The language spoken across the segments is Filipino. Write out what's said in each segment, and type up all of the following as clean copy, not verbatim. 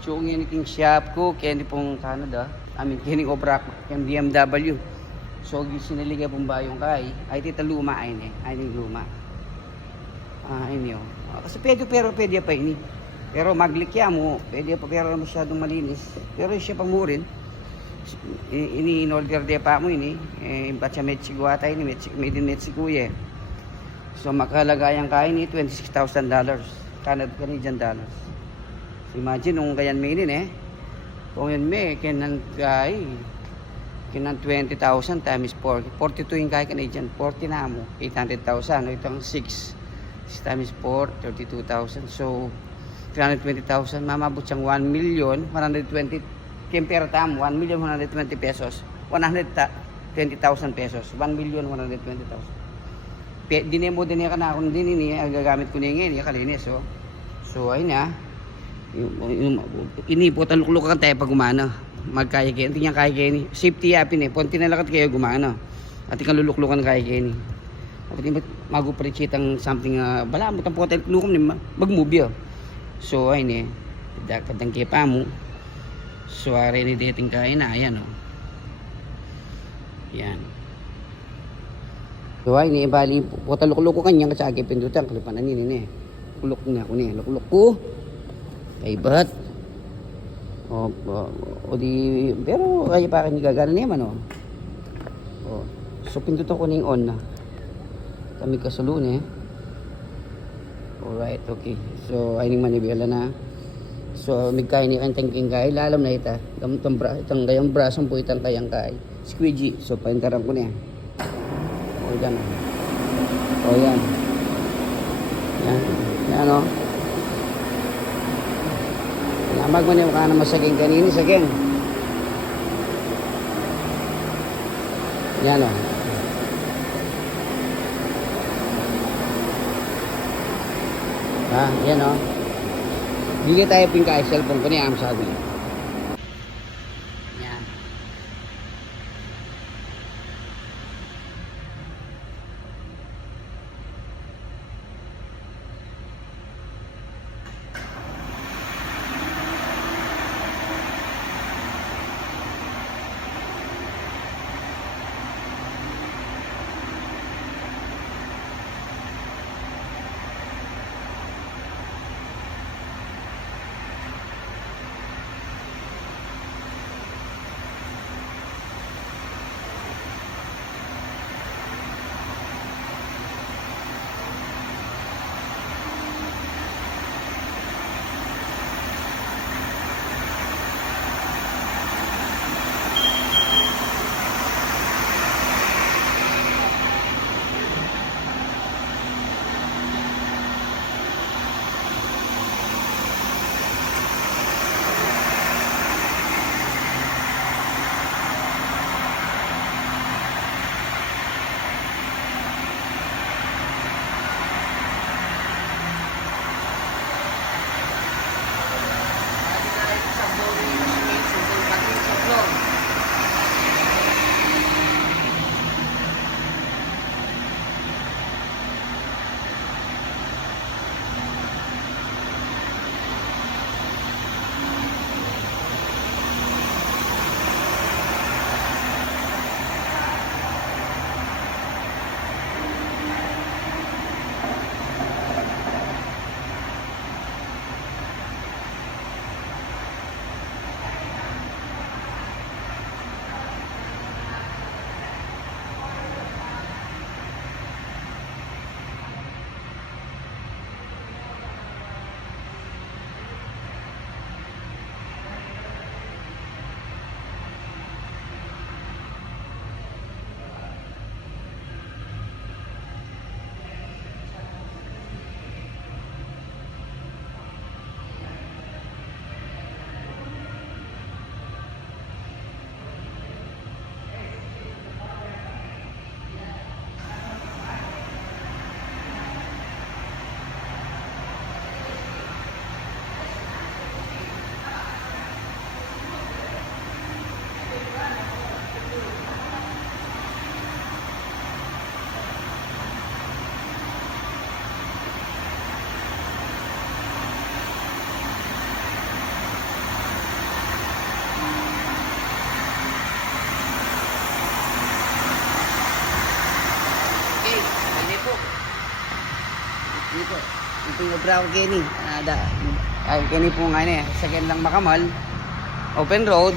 So, nginiking shop ko, kaya pong Canada. Kini obra ko, kaya BMW. So, siniliga pong bayong kay. Ay, tita luma ay ni. Ay, luma. Ayun yun. Kasi pero pwede pa ini. Pero maglikya mo, pwede pa pero masyadong malinis. Pero siya pang murin. Ini in-order dia pa mo ini. Bacha Mexico ata ini, made in Mexico eh. So, makalagayan kay ni $26,000. Canadian dollars. So, imagine kung kayan may ini kung yan may, kinan 20,000 times 4. 42 yung kay Canadian. 40 na mo. 800,000. Ito ang 6 times 4, 32,000. So, 320,000. Mamabot siyang 1,120,000. Kempera tam, 1,120,000 pesos. 120,000 pesos. 1,120,000. Dinemo din ka na ako din ini. Gagamit ko niya ngayon. Kalinis. So, ayun na. Ini po taluklukan tayo pag gumana. Magkaya kayo. Hindi niya kaya kayo ni. Safety yapin eh. Punti na lakat kayo gumana. At ikang luluklukan kaya kayo ni. At mag-appreciate ang something. Bala mo itang po tayo lukum ni mag-move yun. So ayun eh. Kadang kipa mo. So ari ni dating kaya na. Ayan o. Yan. So ayun eh. Bali po taluklukan kanya. Kasi agi pindutan. Kalipanan nini eh. Lukluk nga ako ni. Lukluk ko. Ay ba't? O di, pero ay pa akin gagana naman so pindutan ko na yung on na. Kami kasulun eh. Alright, okay. So, ay ning manibela na. So, migkay ni kang tangking kay. Lalam na ita. Itang kayang brasong po itang kayang kay. Squeegee. So, paintaran ko na yan. O, yan. O, yan. Yan. Yan, o. Namag mo niyo ka na masaging kanini, saging. Yan, o. Yan, o. Bigay tayo pingkay cellphone ko niya, am sabi. Yan. King Obra ako, Kenny. Kenny po nga eh. Second lang Makamal. Open road.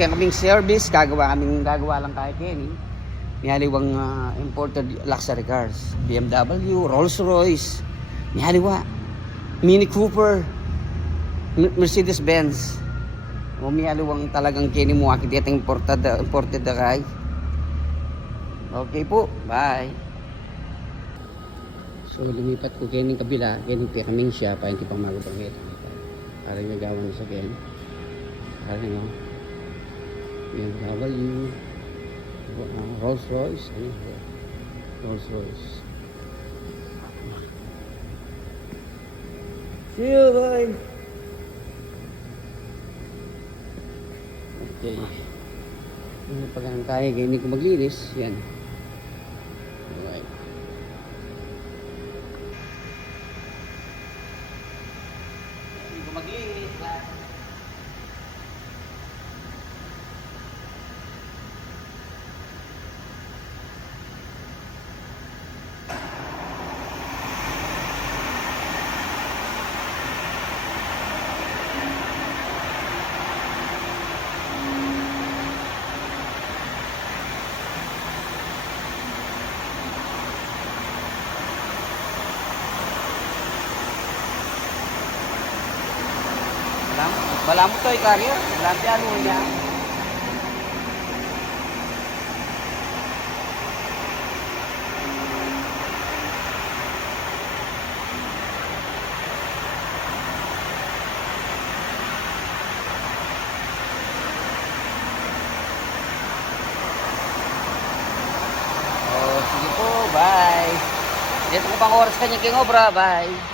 Kaming service. Gagawa lang kay Kenny. May haliwang imported luxury cars. BMW, Rolls Royce. May haliwa. Mini Cooper. Mercedes Benz. May haliwang talagang Kenny mo. Akit imported na kay. Okay po. Bye. So lumipat ko Kenny kabila, Kenny kaming siya pa hindi pa magubangit. Para nagawa na sa Ken. Para no. BMW, Rolls Royce, Rolls Royce. See you, bye. Okay. Pag ang kaya, Kenny ko maglinis, yan. Alright. Maglinis ba? Wala mo to carrier, wala ano niya. Oh, sige po, bye. Dito ko pang oras kanya King Obra, bye.